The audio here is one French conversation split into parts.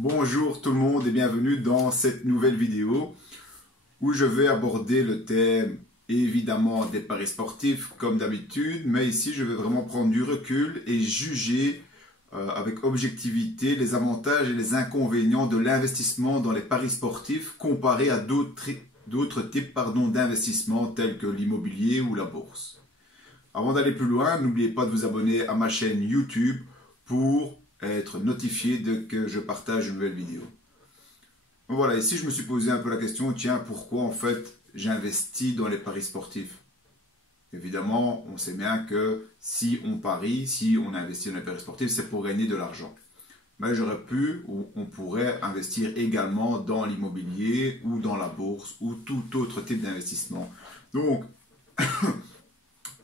Bonjour tout le monde et bienvenue dans cette nouvelle vidéo où je vais aborder le thème évidemment des paris sportifs comme d'habitude, mais ici je vais vraiment prendre du recul et juger avec objectivité les avantages et les inconvénients de l'investissement dans les paris sportifs comparé à d'autres types d'investissements tels que l'immobilier ou la bourse. Avant d'aller plus loin, n'oubliez pas de vous abonner à ma chaîne YouTube pour être notifié dès que je partage une nouvelle vidéo. Voilà, ici je me suis posé un peu la question, tiens, pourquoi en fait j'investis dans les paris sportifs? Évidemment, on sait bien que si on parie, si on investit dans les paris sportifs, c'est pour gagner de l'argent. Mais j'aurais pu, ou on pourrait investir également dans l'immobilier ou dans la bourse ou tout autre type d'investissement. Donc,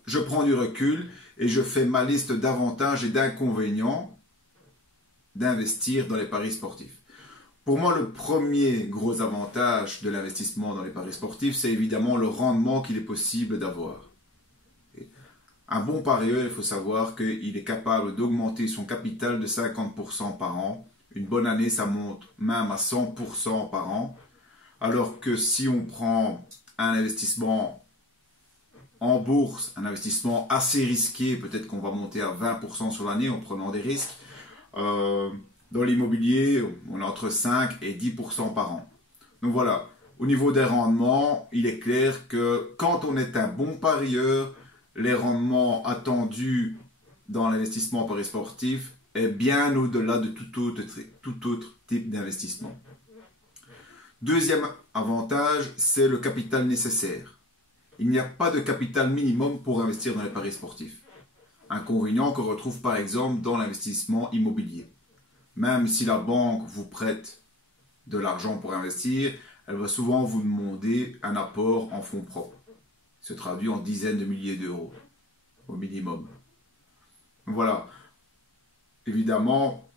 je prends du recul et je fais ma liste d'avantages et d'inconvénients d'investir dans les paris sportifs. Pour moi, le premier gros avantage de l'investissement dans les paris sportifs, c'est évidemment le rendement qu'il est possible d'avoir. Un bon parieur, il faut savoir qu'il est capable d'augmenter son capital de 50% par an. Une bonne année, ça monte même à 100% par an. Alors que si on prend un investissement en bourse, un investissement assez risqué, peut-être qu'on va monter à 20% sur l'année en prenant des risques. Dans l'immobilier, on est entre 5 et 10% par an. Donc voilà, au niveau des rendements, il est clair que quand on est un bon parieur, les rendements attendus dans l'investissement en paris sportif est bien au-delà de tout autre type d'investissement. Deuxième avantage, c'est le capital nécessaire. Il n'y a pas de capital minimum pour investir dans les paris sportifs. Inconvénient qu'on retrouve par exemple dans l'investissement immobilier. Même si la banque vous prête de l'argent pour investir, elle va souvent vous demander un apport en fonds propres. Il se traduit en dizaines de milliers d'euros au minimum. Voilà. Évidemment,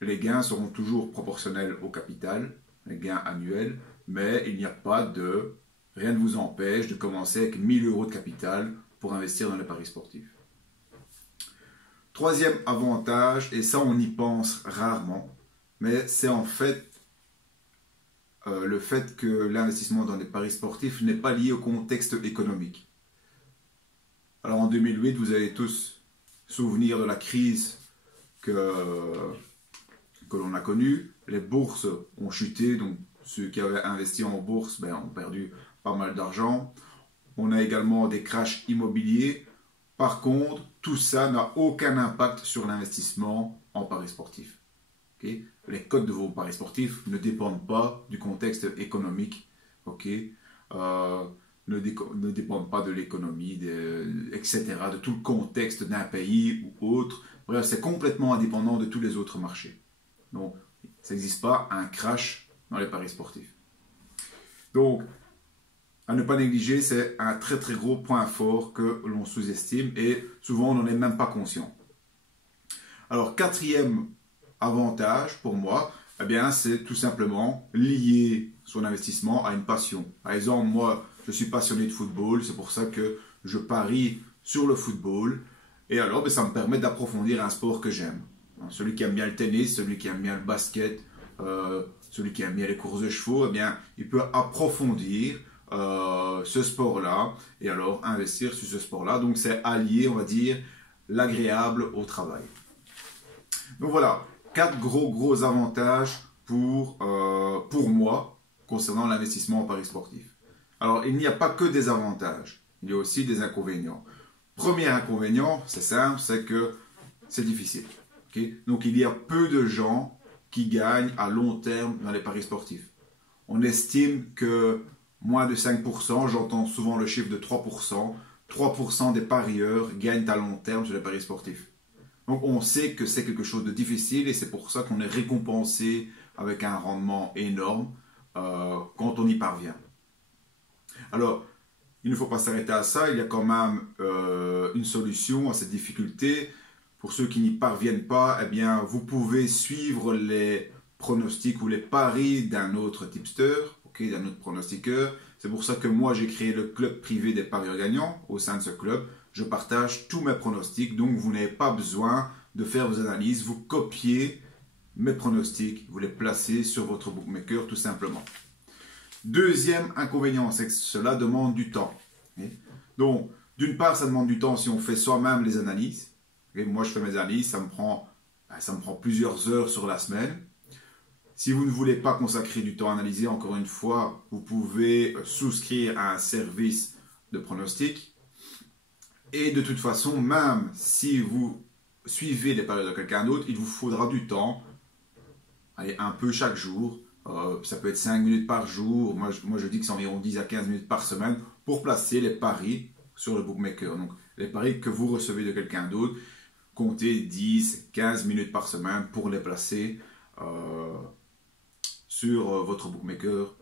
les gains seront toujours proportionnels au capital, les gains annuels, mais il n'y a pas de... Rien ne vous empêche de commencer avec 1000 euros de capital pour investir dans les paris sportifs. Troisième avantage, et ça on y pense rarement, mais c'est en fait le fait que l'investissement dans les paris sportifs n'est pas lié au contexte économique. Alors en 2008, vous avez tous souvenir de la crise que l'on a connue. Les bourses ont chuté, donc ceux qui avaient investi en bourse ont perdu pas mal d'argent. On a également des crashs immobiliers. Par contre, tout ça n'a aucun impact sur l'investissement en paris sportifs. Okay? Les cotes de vos paris sportifs ne dépendent pas du contexte économique, ne dépendent pas de l'économie, etc., de tout le contexte d'un pays ou autre. Bref, c'est complètement indépendant de tous les autres marchés. Donc, ça n'existe pas un crash dans les paris sportifs. Donc, à ne pas négliger, c'est un très très gros point fort que l'on sous-estime et souvent on n'en est même pas conscient. Alors, quatrième avantage pour moi, c'est tout simplement lier son investissement à une passion. Par exemple, moi, je suis passionné de football, c'est pour ça que je parie sur le football et alors ça me permet d'approfondir un sport que j'aime. Celui qui aime bien le tennis, celui qui aime bien le basket, celui qui aime bien les courses de chevaux, il peut approfondir ce sport-là et alors investir sur ce sport-là. Donc c'est allier, on va dire, l'agréable au travail. Donc voilà, 4 gros avantages pour moi concernant l'investissement en paris sportifs. Alors il n'y a pas que des avantages, il y a aussi des inconvénients. Premier inconvénient, c'est simple, c'est que c'est difficile. Donc il y a peu de gens qui gagnent à long terme dans les paris sportifs. On estime que moins de 5%, j'entends souvent le chiffre de 3%. 3% des parieurs gagnent à long terme sur les paris sportifs. Donc on sait que c'est quelque chose de difficile et c'est pour ça qu'on est récompensé avec un rendement énorme quand on y parvient. Alors, il ne faut pas s'arrêter à ça, il y a quand même une solution à cette difficulté. Pour ceux qui n'y parviennent pas, vous pouvez suivre les pronostics ou les paris d'un autre tipster, d'un autre pronostiqueur. C'est pour ça que moi j'ai créé le club privé des parieurs gagnants. Au sein de ce club, je partage tous mes pronostics, donc vous n'avez pas besoin de faire vos analyses, vous copiez mes pronostics, vous les placez sur votre bookmaker tout simplement. Deuxième inconvénient, c'est que cela demande du temps. Donc, d'une part, ça demande du temps si on fait soi-même les analyses. Et moi, je fais mes analyses, ça me prend plusieurs heures sur la semaine. Si vous ne voulez pas consacrer du temps à analyser, encore une fois, vous pouvez souscrire à un service de pronostic. Et de toute façon, même si vous suivez les paris de quelqu'un d'autre, il vous faudra du temps, allez, un peu chaque jour. Ça peut être 5 minutes par jour. Moi, je dis que c'est environ 10 à 15 minutes par semaine pour placer les paris sur le bookmaker. Donc, les paris que vous recevez de quelqu'un d'autre, comptez 10, 15 minutes par semaine pour les placer sur votre bookmaker.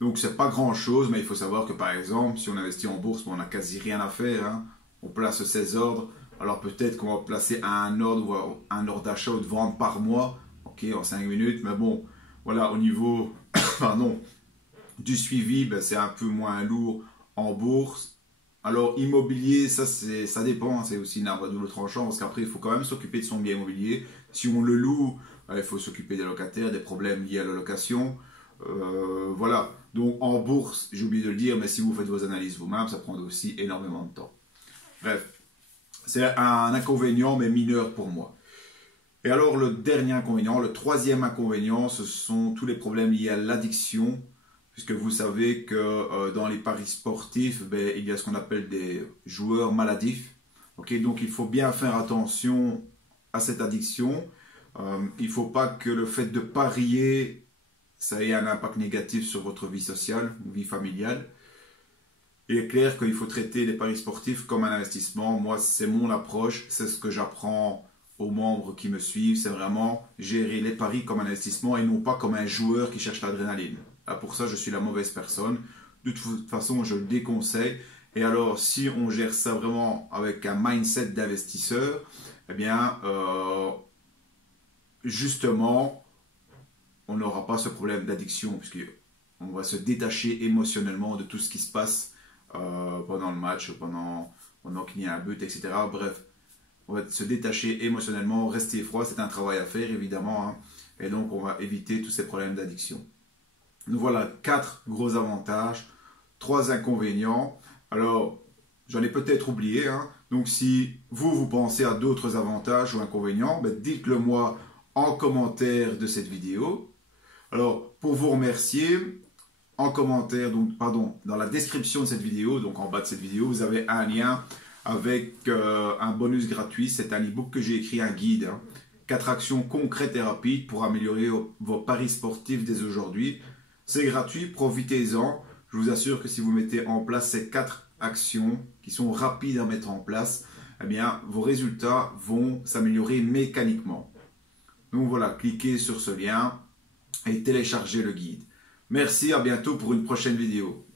Donc, c'est pas grand chose, mais il faut savoir que par exemple, si on investit en bourse, on n'a quasi rien à faire. Hein. On place 16 ordres. Alors, peut-être qu'on va placer un ordre ou un ordre d'achat ou de vente par mois. Ok, en 5 minutes. Mais bon, voilà, au niveau pardon, du suivi, ben, c'est un peu moins lourd en bourse. Alors, immobilier, ça dépend. C'est aussi une arbre à double tranchant parce qu'après, il faut quand même s'occuper de son bien immobilier. Si on le loue, il faut s'occuper des locataires, des problèmes liés à la location. Voilà, donc en bourse, j'ai oublié de le dire, mais si vous faites vos analyses vous-même, ça prend aussi énormément de temps. Bref, c'est un inconvénient, mais mineur pour moi. Et alors le dernier inconvénient, le troisième inconvénient, ce sont tous les problèmes liés à l'addiction, puisque vous savez que dans les paris sportifs, ben, il y a ce qu'on appelle des joueurs maladifs. Okay, donc il faut bien faire attention à cette addiction. Il ne faut pas que le fait de parier ça ait un impact négatif sur votre vie sociale, vie familiale. Il est clair qu'il faut traiter les paris sportifs comme un investissement. Moi, c'est mon approche, c'est ce que j'apprends aux membres qui me suivent. C'est vraiment gérer les paris comme un investissement et non pas comme un joueur qui cherche l'adrénaline. Pour ça, je suis la mauvaise personne. De toute façon, je le déconseille. Et alors, si on gère ça vraiment avec un mindset d'investisseur, eh bien, justement, on n'aura pas ce problème d'addiction puisqu'on va se détacher émotionnellement de tout ce qui se passe pendant le match, pendant qu'il y a un but, etc. Bref, on va se détacher émotionnellement, rester froid, c'est un travail à faire évidemment. Hein, et donc, on va éviter tous ces problèmes d'addiction. Donc voilà, 4 gros avantages, 3 inconvénients. Alors, j'en ai peut-être oublié. Hein, donc si vous pensez à d'autres avantages ou inconvénients, ben dites-le moi en commentaire de cette vidéo. Alors, pour vous remercier, en commentaire, dans la description de cette vidéo, donc en bas de cette vidéo, vous avez un lien avec un bonus gratuit. C'est un e-book que j'ai écrit, un guide. Hein, 4 actions concrètes et rapides pour améliorer vos paris sportifs dès aujourd'hui. C'est gratuit, profitez-en. Je vous assure que si vous mettez en place ces 4 actions qui sont rapides à mettre en place, eh bien, vos résultats vont s'améliorer mécaniquement. Donc voilà, cliquez sur ce lien et téléchargez le guide. Merci, à bientôt pour une prochaine vidéo.